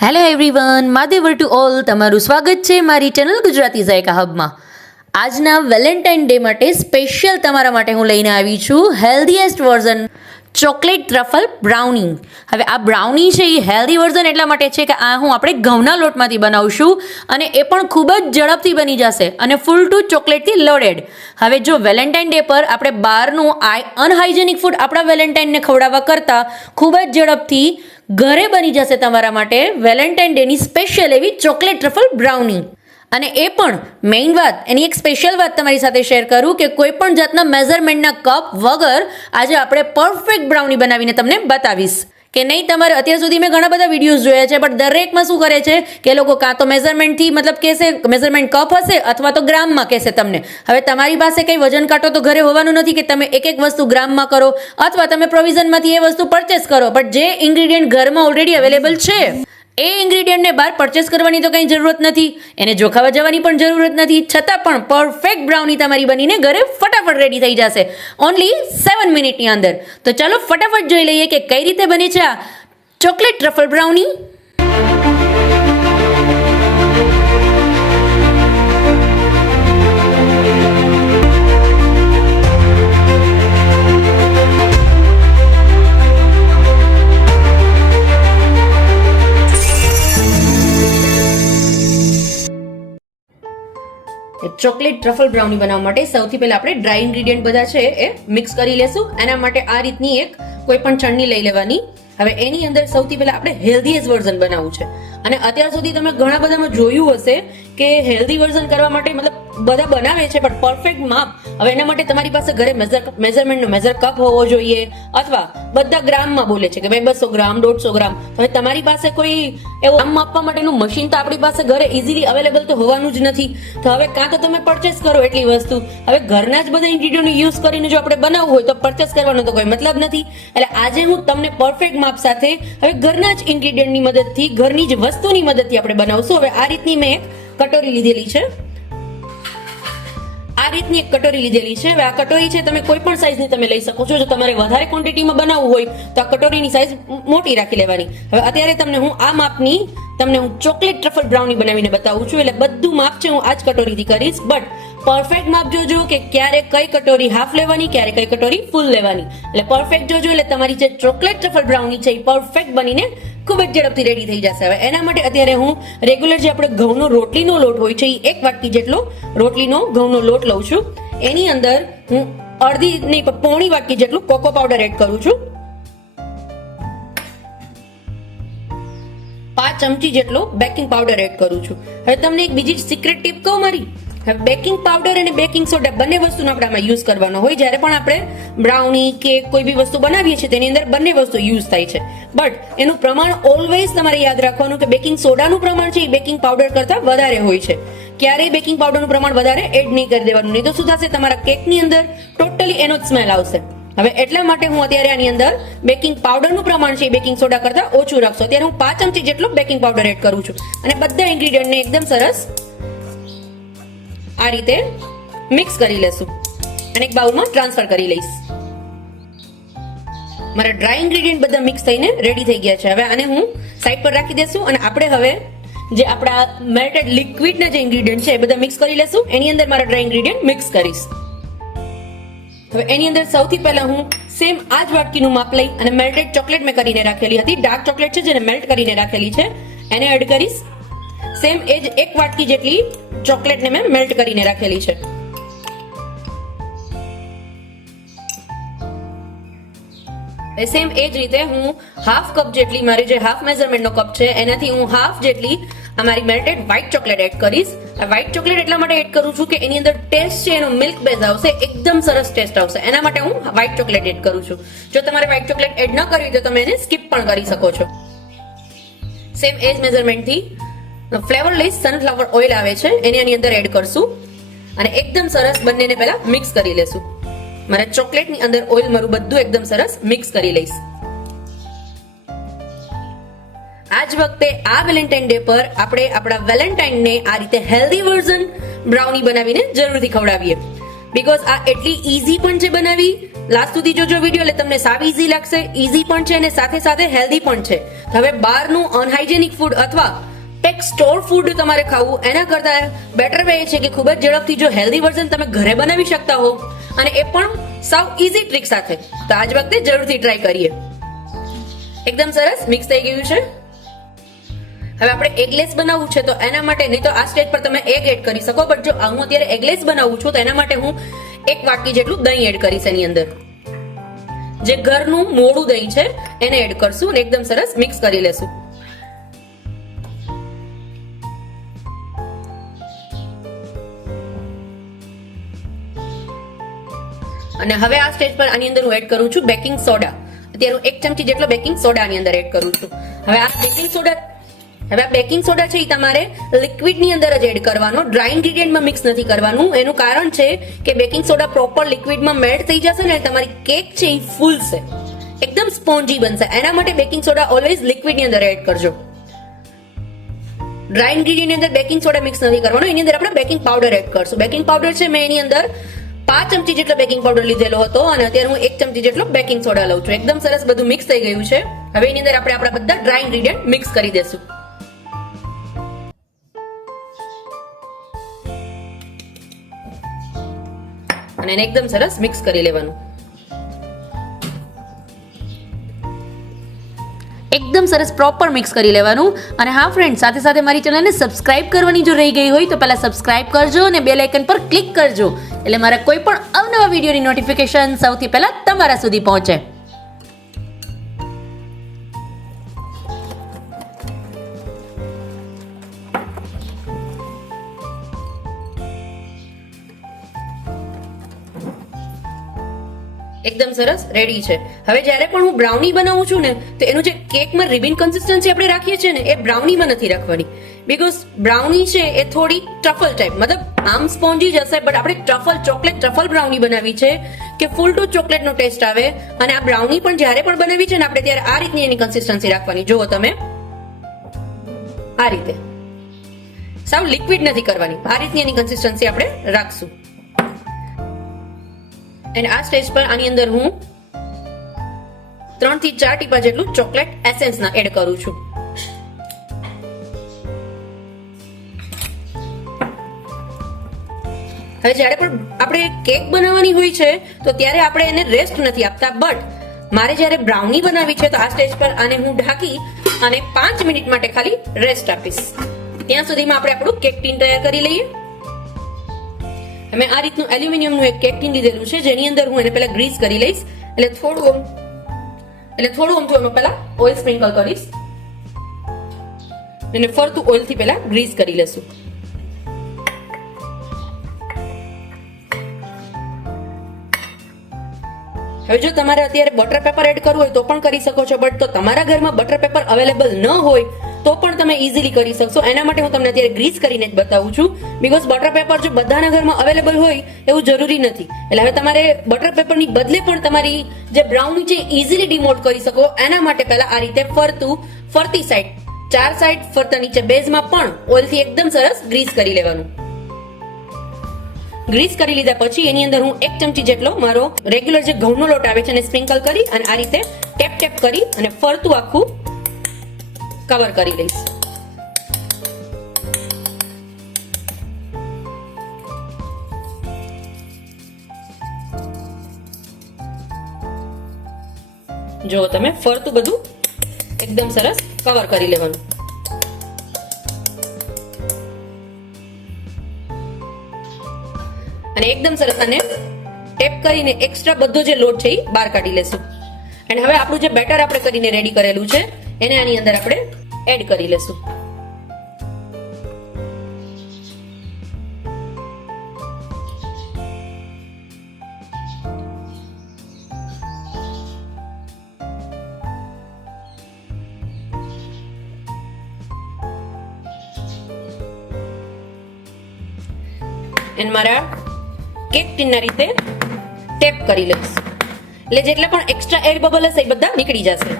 Hello everyone, માદેવર to all. તમારું સ્વાગત છે મારી ચેનલ ગુજરાતી ઝાયકા હબમાં. આજના વેલેન્ટાઇન ડે માટે સ્પેશિયલ તમારા માટે હું લઈને આવી છું હેલ્ધીએસ્ટ વર્ઝન ચોકલેટ ટ્રફલ બ્રાઉની. હવે આ બ્રાઉની છે એ હેલ્ધી વર્ઝન એટલા માટે છે કે આ હું આપણે ઘઉંના લોટમાંથી બનાવશું અને એ પણ ખૂબ જ ઝડપથી બની જશે અને ફૂલ ટુ ચોકલેટથી લોડેડ. હવે જો વેલેન્ટાઇન ડે પર આપણે બહારનું અનહાઇજેનિક ફૂડ આપણા વેલેન્ટાઇનને ખવડાવવા કરતાં ખૂબ જ ઝડપથી ઘરે બની જશે તમારા માટે વેલેન્ટાઇન ડેની સ્પેશિયલ એવી ચોકલેટ ટ્રફલ બ્રાઉની. અને એ પણ મેઇન વાત, એની એક સ્પેશિયલ વાત તમારી સાથે શેર કરું કે કોઈ પણ જાતના મેઝરમેન્ટના કપ વગર આજે આપણે પરફેક્ટ બ્રાઉની બનાવીને તમને બતાવીશ. કે નહીં, તમારે અત્યાર સુધી મેં ઘણા બધા વિડીયોઝ જોયા છે, પણ દરેકમાં શું કરે છે કે લોકો કાં તો મેઝરમેન્ટથી મતલબ કહેશે મેઝરમેન્ટ કપ હશે અથવા તો ગ્રામમાં કહેશે તમને. હવે તમારી પાસે કંઈ વજન કાંટો તો ઘરે હોવાનું નથી કે તમે એક એક વસ્તુ ગ્રામમાં કરો અથવા તમે પ્રોવિઝનમાંથી એ વસ્તુ પરચેસ કરો, પણ જે ઇન્ગ્રીડિયન્ટ ઘરમાં ઓલરેડી અવેલેબલ છે એ ઇન્ગ્રીડિયન્ટને બહાર પરચેસ કરવાની તો કંઈ જરૂરત નથી, એને જોખાવા જવાની પણ જરૂરત નથી. છતાં પણ પરફેક્ટ બ્રાઉની તમારી બનીને ઘરે ફટાફટ રેડી થઈ જશે ઓનલી 7 મિનિટની અંદર. તો ચાલો ફટાફટ જોઈ લઈએ કે કઈ રીતે બને છે આ chocolate truffle brownie. Chocolate truffle brownie બનાવવા માટે સૌથી પહેલા આપણે ડ્રાય ઇન્ગ્રીડિયન્ટ બધા છે એ મિક્સ કરી લેશું. એના માટે આ રીતની એક કોઈ પણ છણની લઈ લેવાની. હવે એની અંદર સૌથી પહેલા આપણે હેલ્ધીએસ્ટ વર્ઝન બનાવવું છે. અને અત્યાર સુધી તમે ઘણા બધામાં જોયું હશે કે હેલ્ધી વર્ઝન કરવા માટે મતલબ બધા બનાવે છે પણ પરફેક્ટ માપ. હવે એના માટે તમારી પાસે ઘરે મેઝરમેન્ટનો મેઝર કપ હોવો જોઈએ અથવા બધા ગ્રામમાં બોલે છે કે ભાઈ 200 ગ્રામ 150 ગ્રામ. હવે તમારી પાસે કોઈ એવું આમ માપવા માટેનું મશીન તો આપણી પાસે ઘરે ઇઝીલી અવેલેબલ તો હોવાનું જ નથી. તો હવે કાં તો તમે પરચેસ કરો એટલી વસ્તુ. હવે ઘરના જ બધા ઇન્ગ્રીડિયન્ટ યુઝ કરીને જો આપણે બનાવવું હોય તો પરચેસ કરવાનો તો કોઈ મતલબ નથી. એટલે આજે હું તમને પરફેક્ટ માપ સાથે હવે ઘરના જ ઇન્ગ્રીડિયન્ટની મદદથી ઘરની જ વસ્તુની મદદથી આપણે બનાવશું. હવે આ રીતની મેં એક કટોરી લીધેલી છે. આ રીતની એક કટોરી લીધેલી છે. હવે આ કટોરી છે તમે કોઈ પણ સાઈઝની તમે લઈ શકો છો. જો તમારે વધારે ક્વોન્ટિટીમાં બનાવવું હોય તો આ કટોરીની સાઈઝ મોટી રાખી લેવાની. હવે અત્યારે તમને હું આ માપની ચોકલેટ ટ્રફલ બ્રાઉની બનાવીને બતાવું છું. એટલે બધું માપ છે હું આ જ કટોરીથી કરીશ, બટ પરફેક્ટ માપ જોજો કે ક્યારે કઈ કટોરી હાફ લેવાની, ક્યારે કઈ કટોરી ફૂલ લેવાની. એટલે પરફેક્ટ જોજો એટલે તમારી જે ચોકલેટ ટ્રફલ બ્રાઉની છે એ પરફેક્ટ બનીને ખૂબ જ ઝડપથી રેડી થઈ જશે. હવે એના માટે અત્યારે હું રેગ્યુલર જે આપણે ઘઉંનો રોટલીનો લોટ હોય છે એ 1 વાટકી જેટલો રોટલીનો ઘઉંનો લોટ લઉં છું. એની અંદર હું અડધી નહીં પણ પોણી વાટકી જેટલું કોકો પાવડર એડ કરું છું. 5 ચમચી જેટલો બેકિંગ પાવડર એડ કરું છું. હવે તમને એક બીજી સિક્રેટ ટીપ કહું મારી. હવે બેકિંગ પાવડર અને બેકિંગ સોડા બંને વસ્તુનો આપણે આમાં યુઝ કરવાનો હોય. જ્યારે પણ આપણે બ્રાઉની કે કોઈ બી વસ્તુ બનાવીએ છીએ તેની અંદર બંને વસ્તુ યુઝ થાય છે, બટ એનું પ્રમાણ ઓલવેઝ તમારે યાદ રાખવાનું કે બેકિંગ સોડાનું પ્રમાણ છે એ બેકિંગ પાવડર કરતા વધારે હોય છે. ક્યારેય બેકિંગ પાવડરનું પ્રમાણ વધારે એડ નહીં કરી દેવાનું, નહીં તો શું થશે તમારા કેકની અંદર ટોટલી એનો જ સ્મેલ આવશે. હવે એટલા માટે હું અત્યારે આની અંદર બેકિંગ પાવડરનું પ્રમાણ છે એ બેકિંગ સોડા કરતા ઓછું રાખશો. અત્યારે હું 5 ચમચી જેટલો બેકિંગ પાવડર એડ કરું છું અને બધા ઇન્ગ્રીડિયન્ટને એકદમ સરસ આ રીતે મિક્સ કરી લેશું અને એક બાઉલમાં ટ્રાન્સફર કરી લઈશ. મારા ડ્રાય ઇન્ગ્રીડિયન્ટ બધા મિક્સ થઈને રેડી થઈ ગયા છે. હવે આને હું સાઈડ પર રાખી દેશું અને આપણે હવે જે આપણા મેલ્ટેડ લિક્વિડના જે ઇન્ગ્રીડિયન્ટ છે એ બધા મિક્સ કરી લેશું. એની અંદર મારા ડ્રાય ઇન્ગ્રીડિયન્ટ મિક્સ કરીશ. હવે એની અંદર સૌથી પહેલા હું સેમ આ જ વાટકીનું માપ લઈ અને મેલ્ટેડ ચોકલેટ મેં કરીને રાખેલી હતી, ડાર્ક ચોકલેટ છે જેને મેલ્ટ કરીને રાખેલી છે, એને એડ કરીશ. સેમ એ જ 1 વાટકી જેટલી ચોકલેટને મેં મેલ્ટ કરીને રાખેલી છે. સેમ એ જ રીતે હું હાફ કપ જેટલી, મારી જે હાફ મેઝરમેન્ટનો કપ છે એનાથી હું હાફ જેટલી અમારી મેલ્ટેડ વ્હાઇટ ચોકલેટ એડ કરીશ. આ વ્હાઇટ ચોકલેટ એટલા માટે એડ કરું છું કે એની અંદર ટેસ્ટ છે એનો મિલ્ક બેઝ આવશે, એકદમ સરસ ટેસ્ટ આવશે. એના માટે હું વ્હાઇટ ચોકલેટ એડ કરું છું. જો તમારે વ્હાઇટ ચોકલેટ એડ ન કરવી તો તમે એને સ્કીપ પણ કરી શકો છો. સેમ એ જ મેઝરમેન્ટથી ફ્લેવરલેસ સનફ્લાવર ઓઇલ આવે છે એને આની અંદર એડ કરશું અને એકદમ સરસ બંનેને પહેલા મિક્સ કરી લેશું. મારા ચોકલેટની અંદર ઓઇલ મારું બધું એકદમ સરસ મિક્સ કરી લઈશ. આ જ વખતે આ વેલેન્ટાઇન ડે પર આપણે આપણા વેલેન્ટાઇનને આ રીતે હેલ્ધી વર્ઝન બ્રાઉની બનાવીને જરૂરથી ખવડાવીએ. બીકોઝ આ એટલી ઈઝી પણ છે બનાવી લાસ્ટ સુધી જોજો વિડીયો, એટલે તમને સાવ ઈઝી લાગશે. ઈઝી પણ છે અને સાથે સાથે હેલ્ધી પણ છે. હવે બહારનું અનહાઇજેનિક ફૂડ અથવા પેક સ્ટોર ફૂડ તમારે ખાવું એના કરતા બેટર વે એ છે કે ખૂબ જ ઝડપથી જો હેલ્ધી વર્ઝન તમે ઘરે બનાવી શકતા હો, અને એ પણ સાવ ઈઝી ટ્રીક સાથે, તો આજ વખતે જરૂરથી ટ્રાય કરીએ. એકદમ સરસ મિક્સ થઈ ગયું છે. હવે આપણે એગલેસ બનાવવું છે, તો એના માટે નહીં તો આ સ્ટેજ પર તમે એગ એડ કરી શકો, બટ જો હું અત્યારે એગલેસ બનાવું છું તો એના માટે હું 1 વાટકી જેટલું દહીં એડ કરીશ. એની અંદર જે ઘરનું મોડું દહીં છે એને એડ કરશું અને એકદમ સરસ મિક્સ કરી લેશું. અને હવે આ સ્ટેજ પર આની અંદર હું એડ કરું છું બેકિંગ સોડા. અત્યારે હું 1 ચમચી જેટલો બેકિંગ સોડા આની અંદર એડ કરું છું. હવે આ બેકિંગ સોડા છે એ તમારે લિક્વિડની અંદર જ એડ કરવાનો, ડ્રાય ઇન્ગ્રેડિયન્ટમાં મિક્સ નથી કરવાનું. એનું કારણ છે કે બેકિંગ સોડા પ્રોપર લિક્વિડમાં મેલ્ટ થઈ જશે ને તમારી કેક છે એ ફૂલશે, એકદમ સ્પોન્જી બનશે. એના માટે બેકિંગ સોડા ઓલવેઝ લિક્વિડની અંદર એડ કરજો. ડ્રાય ઇન્ગ્રેડિયન્ટની અંદર બેકિંગ સોડા મિક્સ નથી કરવાનો, એની અંદર આપણે બેકિંગ પાવડર એડ કરશું. બેકિંગ પાવડર છે મેં એની અંદર 5 ચમચી જેટલો બેકિંગ પાવડર લીધેલો હતો અને અત્યારે હું 1 ચમચી જેટલો બેકિંગ સોડા લઉં છું. એકદમ સરસ બધું મિક્સ થઈ ગયું છે. હવે એની અંદર આપણે આપણા બધા ડ્રાય ઇન્ગ્રેડિયન્ટ મિક્સ કરી દેશું. અને એને એકદમ સરસ મિક્સ કરી લેવાનું. એકદમ સરસ પ્રોપર મિક્સ કરી લેવાનું. અને હા ફ્રેન્ડ, સાથે સાથે મારી ચેનલને સબસ્ક્રાઇબ કરવાની જો રહી ગઈ હોય તો પહેલા સબસ્ક્રાઇબ કરજો અને બેલ આઇકન પર ક્લિક કરજો, એટલે મારા કોઈ પણ અવનવા વિડીયોની નોટિફિકેશન સૌથી પહેલા તમારા સુધી પહોંચે. એકદમ સરસ રેડી છે. હવે જ્યારે પણ હું બ્રાઉની બનાવું છું ને, તો એનું જે કેકમાં રિબિન કન્સિસ્ટન્સી આપણે રાખીએ છીએ ને, એ બ્રાઉનીમાં નથી રાખવાની. બીકોઝ બ્રાઉની છે એ થોડી ટ્રફલ ટાઈપ, મતલબ આમ સ્પોન્જી જ હશે, બટ આપણે ચોકલેટ ટ્રફલ બ્રાઉની બનાવી છે કે ફૂલ ટુ ચોકલેટનો ટેસ્ટ આવે. અને આ બ્રાઉની પણ જ્યારે પણ બનાવી છે ને આપણે, ત્યારે આ રીતની એની કન્સિસ્ટન્સી રાખવાની. જુઓ તમે, આ રીતે સાવ લિક્વિડ નથી કરવાની, આ રીતની એની કન્સિસ્ટન્સી આપણે રાખશું. અને આ સ્ટેજ પર આની અંદર હું 3 થી 4 ટીપા જેટલું ચોકલેટ એસેન્સ ના એડ કરું છું. હવે જ્યારે પણ આપણે કેક બનાવવાની હોય છે તો ત્યારે આપણે એને રેસ્ટ નથી આપતા, બટ મારે જ્યારે બ્રાઉની બનાવી છે તો આ સ્ટેજ પર આને હું ઢાંકી અને 5 મિનિટ માટે ખાલી રેસ્ટ આપીશ. ત્યાં સુધીમાં આપણે આપણું કેક ટીન તૈયાર કરી લઈએ. મેં આ રીતનું એલ્યુમિનિયમનું એક કેક ટીન લીધેલું છે, જેની અંદર હું એને પહેલા ગ્રીસ કરી લઈશ. એટલે થોડું અમથું એમાં પહેલા ઓઇલ સ્પ્રિંકલ કરીશ અને ફરતું ઓઇલથી પહેલા ગ્રીસ કરી લેશું. હવે જો તમારે અત્યારે બટર પેપર એડ કરવું હોય તો પણ કરી શકો છો, બટ તો તમારા ઘરમાં બટર પેપર અવેલેબલ ન હોય તો પણ તમે ઇઝીલી કરી શકશો. એના માટે હું તમને અત્યારે ગ્રીસ કરીને જ બતાવું છું, બીકોઝ બટર પેપર જો બધાના ઘરમાં અવેલેબલ હોય એવું જરૂરી નથી. એટલે હવે તમારે બટર પેપરની બદલે પણ તમારી જે બ્રાઉની છે ઇઝીલી ડિમોલ્ડ કરી શકો, એના માટે પહેલા આ રીતે ફરતી સાઈડ 4 સાઈડ ફરતા નીચે બેઝમાં પણ ઓઇલથી એકદમ સરસ ગ્રીસ કરી લેવાનું. ગ્રીસ કરી લીધા પછી એની અંદર હું 1 ચમચી જેટલો મારો રેગ્યુલર જે ઘઉંનો લોટ આવે છે એને સ્પ્રિંકલ કરી અને આ રીતે ટેપ કરી અને ફરતું આખું કવર કરી લઈશ. જો તમે ફરતું બધું એકદમ સરસ કવર કરી લેવાનું. અને એકદમ સરસ અને ટેપ કરીને એક્સ્ટ્રા બધો જે લોટ છે એ બહાર કાઢી લેશું. અને હવે આપણું જે બેટર આપણે કરીને રેડી કરેલું છે એને આની અંદર આપણે એડ કરી લેશું. અને મારા કેક ટીનના રીતે ટેપ કરી લઈશ, એટલે જેટલા પણ એક્સ્ટ્રા એર બબલ હશે એ બધા નીકળી જશે.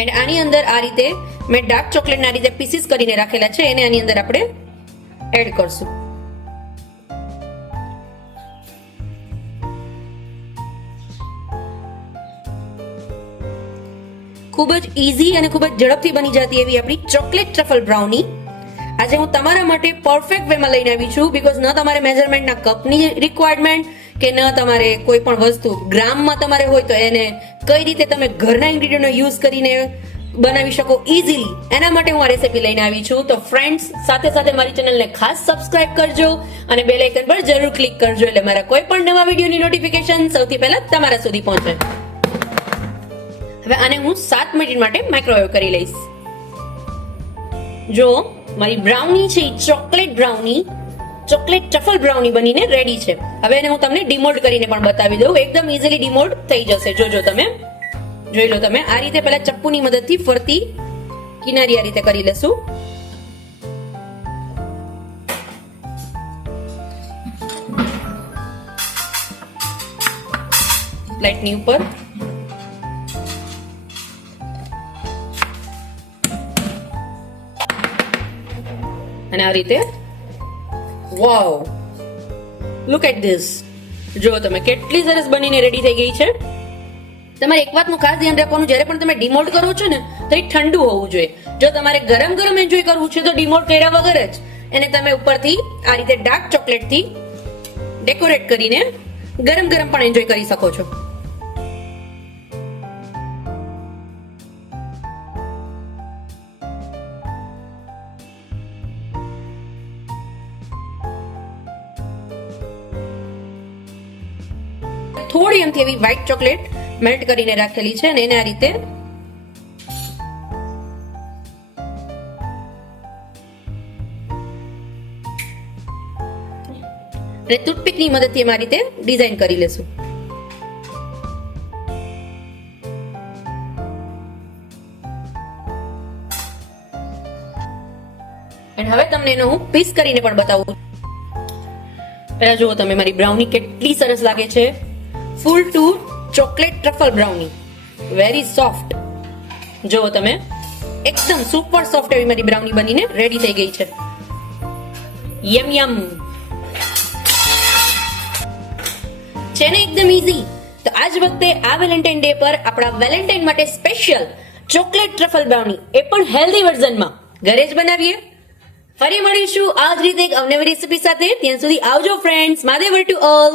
એન્ડ આની અંદર આ રીતે મેં ડાર્ક ચોકલેટના રીતે પીસીસ કરીને રાખેલા છે, એને આની અંદર આપણે એડ કરશું. ખૂબ જ ઈઝી અને ખૂબ જ ઝડપથી બની જતી એવી આપણી ચોકલેટ ટ્રફલ બ્રાઉની આજે હું તમારા માટે પરફેક્ટ વેમાં લઈને આવી છું. બીકોઝ ન તમારે મેઝરમેન્ટના કપની રિક્વાયરમેન્ટ કે ન તમારે કોઈ પણ વસ્તુ ગ્રામમાં તમારે હોય તો એને કઈ રીતે તમે ઘરના ઇન્ગ્રેડિયન્ટનો યુઝ કરીને બનાવી શકો ઇઝીલી, એના માટે હું આ રેસીપી લઈને આવી છું. તો ફ્રેન્ડ્સ, સાથે સાથે મારી ચેનલને ખાસ સબસ્ક્રાઇબ કરજો અને બેલ આઇકન પર જરૂર ક્લિક કરજો એટલે મારા કોઈ પણ નવા વિડીયોની નોટિફિકેશન સૌથી પહેલા તમારા સુધી પહોંચે. હવે આને હું 7 મિનિટ માટે માઇક્રોવેવ કરી લઈશ. જો મારી બ્રાઉની છે chocolate brownie, chocolate truffle brownie બનીને રેડી છે. હવે એને હું તમને ડિમોલ્ડ કરીને પણ બતાવી દઉં. એકદમ ઇઝીલી ડિમોલ્ડ થઈ જશે. જોજો તમે, જોઈ લો તમે. આ રીતે પહેલા ચપ્પુની મદદથી ફરતી કિનારી આ રીતે કરી લેશું. પ્લેટની ઉપર અને આ રીતે. વાવ, લુક એટ ધીસ. જો તમે કેટલી સરસ બનીને રેડી થઈ ગઈ છે. તમારે એક વાતનું ખાસ ધ્યાન રાખવાનું, જ્યારે પણ તમે ડિમોલ્ડ કરો છો ને તો એ ઠંડુ હોવું જોઈએ. જો તમારે ગરમ ગરમ એન્જોય કરવું છે તો ડિમોલ્ડ કર્યા વગર જ એને તમે ઉપરથી આ રીતે ડાર્ક ચોકલેટથી ડેકોરેટ કરીને ગરમ ગરમ પણ એન્જોય કરી શકો છો. થોડી એમથી એવી વ્હાઈટ ચોકલેટ મેલ્ટ કરીને રાખેલી છે અને એને આ રીતે ટૂથપીકની મદદથી એમાં રીતે ડિઝાઇન કરી લેશું. અને હવે તમને એનો હું પીસ કરીને પણ બતાવું. પહેલા જુઓ તમે, મારી બ્રાઉની કેટલી સરસ લાગે છે. Full to chocolate truffle brownie, very soft. જુઓ તમે, એકદમ સુપર સોફ્ટ એવી મારી બ્રાઉની બનીને રેડી થઈ ગઈ છે. યમ યમ છે ને, એકદમ ઈઝી. તો આજ વખતે આ વેલેન્ટાઇન ડે પર આપણા વેલેન્ટાઇન માટે સ્પેશિયલ ચોકલેટ ટ્રફલ બ્રાઉની, એ પણ હેલ્ધી વર્ઝનમાં ઘરે જ બનાવીએ. ફરી મળીશું આ જ રીતે એક અવનવી રેસીપી સાથે. ત્યાં સુધી આવજો ફ્રેન્ડ્સ. માદેવર to all.